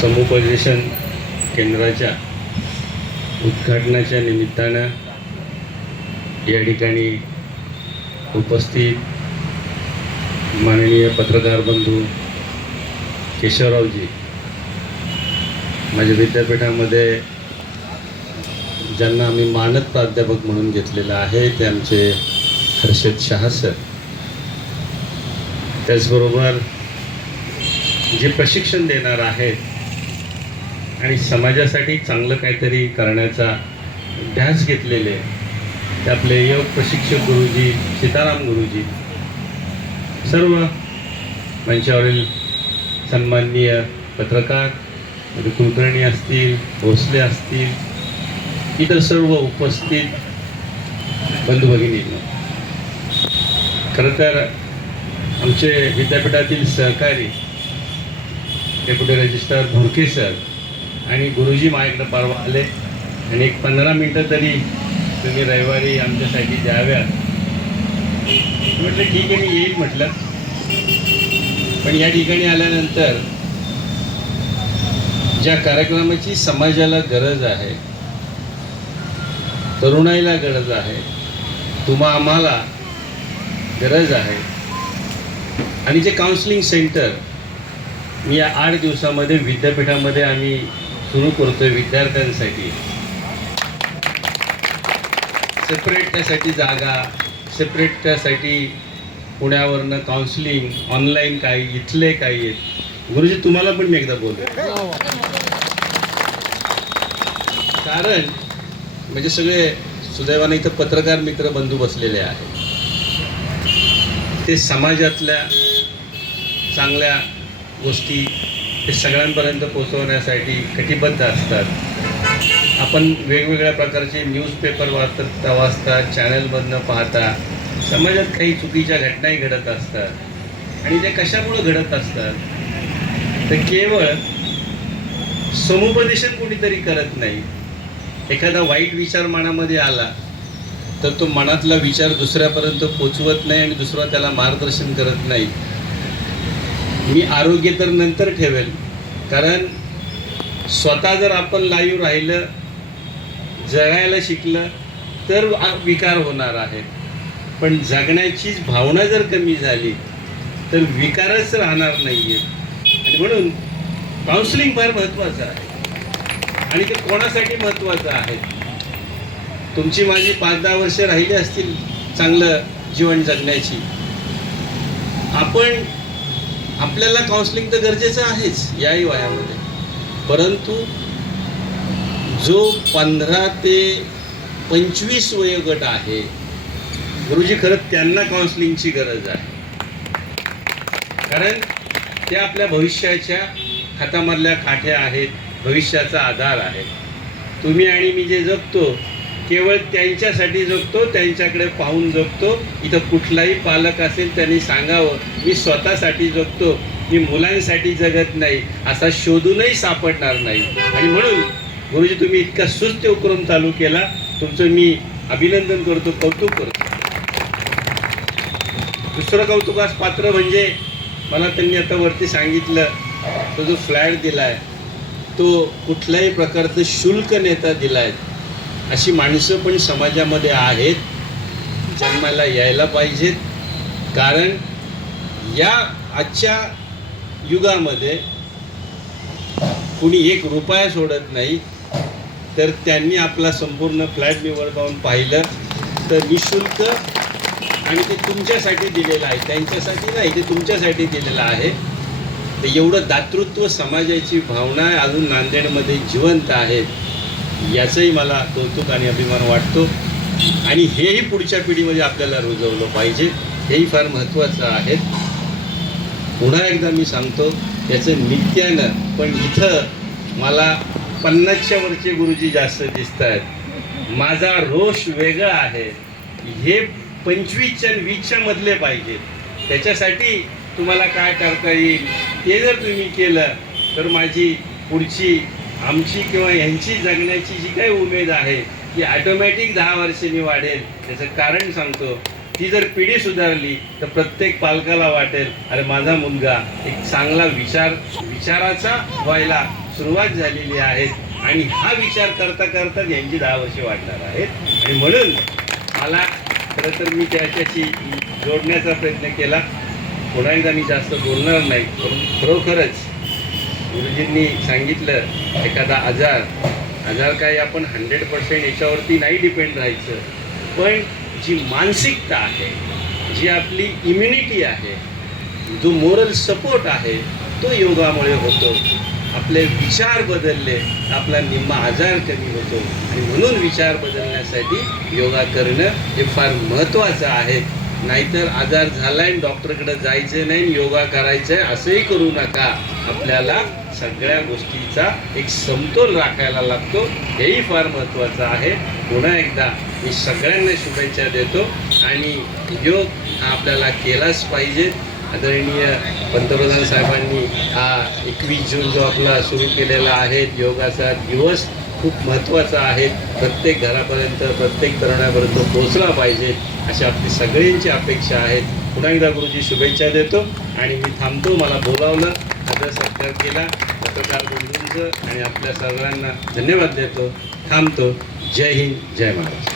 समुपदेशन केंद्राच्या उद्घाटनाच्या निमित्तानं या ठिकाणी उपस्थित माननीय पत्रकार बंधू केशवरावजी, माझ्या विद्यापीठामध्ये ज्यांना आम्ही मानद प्राध्यापक म्हणून घेतलेलं आहे ते आमचे हर्षद शाह सर, त्याचबरोबर जे प्रशिक्षण देणार आहेत आणि समाजासाठी चांगलं काहीतरी करण्याचा ध्यास घेतलेले ते आपले योग प्रशिक्षक गुरुजी सीताराम गुरुजी, सर्व मंचावरील सन्माननीय पत्रकार कुलकर्णी असतील, भोसले असतील, इतर सर्व उपस्थित बंधू भगिनींनो, खरं तर आमचे विद्यापीठातील सहकारी डेप्युटी रजिस्ट्रार भुरके सर आणि गुरुजी माझ्याकडे परवा आले आणि एक 15 मिनटं तरी तुम्ही रविवारी आमच्यासाठी द्याव्यात. म्हटलं ठीक आहे, मी येईल म्हटलं. पण या ठिकाणी आल्यानंतर ज्या कार्यक्रमाची समाजाला गरज आहे, तरुणाईला गरज आहे, तुम्हा आम्हाला गरज आहे, आणि जे काउन्सिलिंग सेंटर मी या 8 दिवसामध्ये विद्यापीठामध्ये आम्ही सुरू करतोय विद्यार्थ्यांसाठी, सेपरेट त्यासाठी जागा, सेपरेट त्यासाठी पुण्यावरनं काउन्सिलिंग, ऑनलाईन काही, इथले काही आहेत. गुरुजी तुम्हाला पण मी एकदा बोलतो, कारण म्हणजे सगळे सुदैवाने इथं पत्रकार मित्र बंधू बसलेले आहेत, ते समाजातल्या चांगल्या गोष्टी ते सगळ्यांपर्यंत पोहोचवण्यासाठी कटिबद्ध असतात. आपण वेगवेगळ्या प्रकारचे न्यूजपेपर वाचता, चॅनलमधनं पाहता, समाजात काही चुकीच्या घटनाही घडत असतात. आणि ते कशामुळे घडत असतात तर केवळ समुपदेशन कोणीतरी करत नाही. एखादा वाईट विचार मनामध्ये आला तर तो मनातला विचार दुसऱ्यापर्यंत पोचवत नाही आणि दुसरा त्याला मार्गदर्शन करत नाही. मी आरोग्य तर नंतर ठेवेल, कारण स्वतः जर आपण लाईव्ह राहिलं, जगायला शिकलं तर विकार होणार आहेत. पण जगण्याचीच भावना जर कमी झाली तर विकारच राहणार नाही आहे. आणि म्हणून काउन्सिलिंग फार महत्त्वाचं आहे. आणि ते कोणासाठी महत्त्वाचं आहे? तुमची माझी 5-10 वर्ष राहिली असतील चांगलं जीवन जगण्याची, आपल्याला काउन्सिलिंग तर गरजेचं आहेच याही वयामध्ये, परंतु जो 15 ते 25 वयोगट आहे गुरुजी, खरं त्यांना काउन्सिलिंगची गरज आहे. कारण ते आपल्या भविष्याच्या हातामधल्या काठ्या आहेत, भविष्याचा आधार आहे. तुम्ही आणि मी जे जगतो केवळ त्यांच्यासाठी जगतो, त्यांच्याकडे पाहून जगतो. इथं कुठलाही पालक असेल त्यांनी सांगावं, मी स्वतःसाठी जगतो, मी मुलांसाठी जगत नाही, असा शोधूनही सापडणार नाही. आणि म्हणून गुरुजी तुम्ही इतका सुस्त उपक्रम चालू केला, तुमचं मी अभिनंदन करतो, कौतुक करतो. दुसरं कौतुकास पात्र म्हणजे मला त्यांनी आता वरती सांगितलं, तो जो फ्लॅट दिलाय तो कुठल्याही प्रकारचं शुल्क नेता दिलाय. अशी माणसं पण समाजामध्ये आहेत, जन्माला यायला पाहिजेत. कारण या आजच्या युगामध्ये कुणी 1 रुपया सोडत नाही. तर त्यांनी आपला संपूर्ण फ्लॅट निवड पाहून पाहिलं तर निशुल्क, आणि ते तुमच्यासाठी दिलेलं आहे, त्यांच्यासाठी नाही, ते तुमच्यासाठी दिलेलं आहे. तर एवढं दातृत्व, समाजाची भावना अजून नांदेडमध्ये जिवंत आहेत, याचंही मला कौतुक आणि अभिमान वाटतो. आणि हेही पुढच्या पिढीमध्ये आपल्याला रुजवलं पाहिजे, हेही फार महत्त्वाचं आहे. पुन्हा एकदा मी सांगतो, याचं नित्यानं, पण इथं मला 50च्या वरचे गुरुजी जास्त दिसत आहेत. माझा रोष वेगळा आहे, हे 25च्या आणि 20च्या मधले पाहिजे. त्याच्यासाठी तुम्हाला काय करता येईल ते जर तुम्ही केलं तर माझी पुढची, आमची किंवा यांची जगण्याची जी काही उमेद आहे ती ऑटोमॅटिक 10 वर्षांनी वाढेल. त्याचं कारण सांगतो, ती जर पिढी सुधारली तर प्रत्येक पालकाला वाटेल, अरे माझा मुलगा एक चांगला विचाराचा व्हायला सुरुवात झालेली आहे आणि हा विचार करता करता यांची 10 वर्षे वाढणार आहेत. आणि म्हणून मला खरं तर मी त्याच्याशी जोडण्याचा प्रयत्न केला. पुन्हा एकदा मी जास्त बोलणार नाही, पण खरोखरच गुरुजींनी सांगितलं एखादा आजार काय आपण 100% याच्यावरती नाही डिपेंड राहायचं, पण जी मानसिकता आहे, जी आपली इम्युनिटी आहे, जो मोरल सपोर्ट आहे, तो योगामुळे होतो. आपले विचार बदलले आपला निम्मा आजार कमी होतो. आणि म्हणून विचार बदलण्यासाठी योगा करणं हे फार महत्त्वाचं आहे. नाहीतर आजार झालाय डॉक्टरकडे जायचं नाही, योगा करायचं आहे असंही करू नका. आपल्याला सगळ्या गोष्टीचा एक समतोल राखायला लागतो, हेही फार महत्त्वाचं आहे. पुन्हा एकदा मी सगळ्यांना शुभेच्छा देतो आणि योग हा आपल्याला केलाच पाहिजे. आदरणीय पंतप्रधान साहेबांनी हा 21 जून जो आपला सुरू केलेला आहे योगाचा दिवस खूप महत्त्वाचा आहे. प्रत्येक घरापर्यंत प्रत्येक तरुणापर्यंत पोहोचला पाहिजे अशी आपली सगळ्यांची अपेक्षा आहेत. पुन्हा एकदा गुरुजी शुभेच्छा देतो आणि मी थांबतो. मला बोलावलं, आदर सत्कार केला, पत्रकार बंधूंचं आणि आपल्या सर्वांना धन्यवाद देतो. थांबतो. जय हिंद, जय महाराष्ट्र.